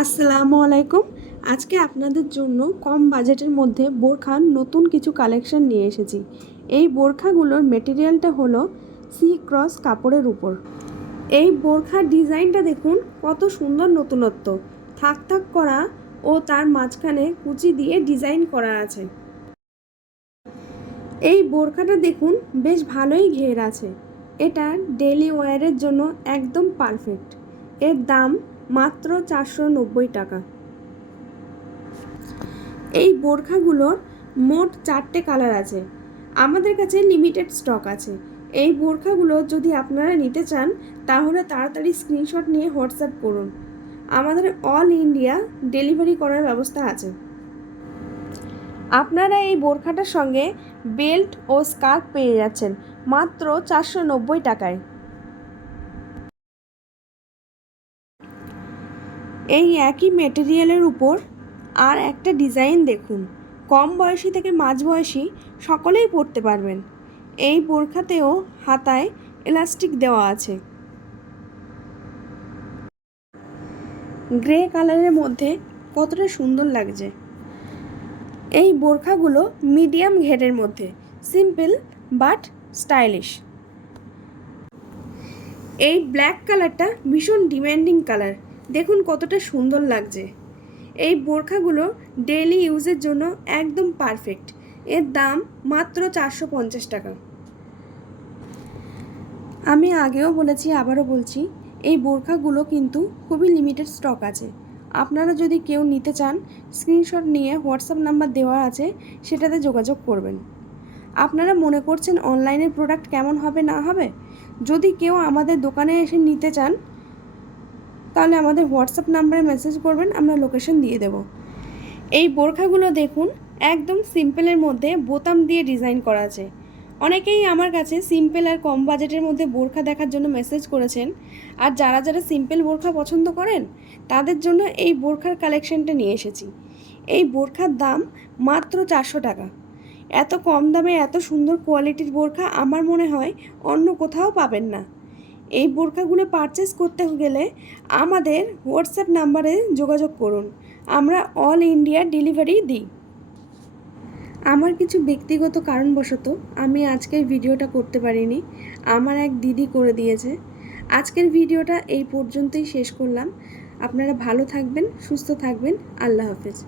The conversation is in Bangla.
আসসালামু আলাইকুম। আজকে আপনাদের জন্য কম বাজেটের মধ্যে বোরখার নতুন কিছু কালেকশন নিয়ে এসেছি। এই বোরখাগুলোর মেটেরিয়ালটা হলো সি ক্রস কাপড়ের উপর। এই বোরখার ডিজাইনটা দেখুন, কত সুন্দর নতুনত্ব, থাক থাক করা ও তার মাঝখানে কুচি দিয়ে ডিজাইন করা আছে। এই বোরখাটা দেখুন, বেশ ভালোই ঘের আছে। এটা ডেইলি ওয়্যারের জন্য একদম পারফেক্ট। এর দাম মাত্র 490 টাকা। এই বোরখাগুলোর মোট 4টে কালার আছে। আমাদের কাছে লিমিটেড স্টক আছে। এই বোরখাগুলো যদি আপনারা নিতে চান তাহলে তাড়াতাড়ি স্ক্রিনশট নিয়ে হোয়াটসঅ্যাপ করুন। আমাদের অল ইন্ডিয়া ডেলিভারি করার ব্যবস্থা আছে। আপনারা এই বোরখাটার সঙ্গে বেল্ট ও স্কার্ফ পেয়ে যাচ্ছেন মাত্র 490 টাকায়। এই একই মেটেরিয়ালের উপর আর একটা ডিজাইন দেখুন, কম বয়সী থেকে মাঝবয়সী সকলেই পরতে পারবেন। এই বোরখাতেও হাতায় এলাস্টিক দেওয়া আছে। গ্রে কালারের মধ্যে কতটা সুন্দর লাগছে। এই বোরখাগুলো মিডিয়াম ঘেরের মধ্যে, সিম্পল বাট স্টাইলিশ। এই ব্ল্যাক কালারটা ভীষণ ডিমান্ডিং কালার, দেখুন কতটা সুন্দর লাগছে। এই বোরখাগুলো ডেইলি ইউজের জন্য একদম পারফেক্ট। এর দাম মাত্র 450 টাকা। আমি আগেও বলেছি, আবারও বলছি, এই বোরখাগুলো কিন্তু খুবই লিমিটেড স্টক আছে। আপনারা যদি কেউ নিতে চান স্ক্রিনশট নিয়ে হোয়াটসঅ্যাপ নাম্বার দেওয়া আছে, সেটাতে যোগাযোগ করবেন। আপনারা মনে করছেন অনলাইনের প্রোডাক্ট কেমন হবে না হবে? যদি কেউ আমাদের দোকানে এসে নিতে চান তাহলে আমাদের হোয়াটসঅ্যাপ নাম্বারে মেসেজ করবেন, আমরা লোকেশন দিয়ে দেব। এই বোরখাগুলো দেখুন, একদম সিম্পলের মধ্যে বোতাম দিয়ে ডিজাইন করা আছে। অনেকেই আমার কাছে সিম্পল আর কম বাজেটের মধ্যে বোরখা দেখার জন্য মেসেজ করেছেন। আর যারা যারা সিম্পল বোরখা পছন্দ করেন তাদের জন্য এই বোরখার কালেকশনটা নিয়ে এসেছি। এই বোরখার দাম মাত্র 400 টাকা। এত কম দামে এত সুন্দর কোয়ালিটির বোরখা আমার মনে হয় অন্য কোথাও পাবেন না। এই বোরখাগুলো পারচেস করতে গেলে আমাদের হোয়াটসঅ্যাপ নাম্বারে যোগাযোগ করুন, আমরা অল ইন্ডিয়া ডেলিভারি দিই। আমার কিছু ব্যক্তিগত কারণবশত আমি আজকের ভিডিওটা করতে পারিনি, আমার এক দিদি করে দিয়েছে। আজকের ভিডিওটা এই পর্যন্তই শেষ করলাম। আপনারা ভালো থাকবেন, সুস্থ থাকবেন। আল্লাহ হাফেজ।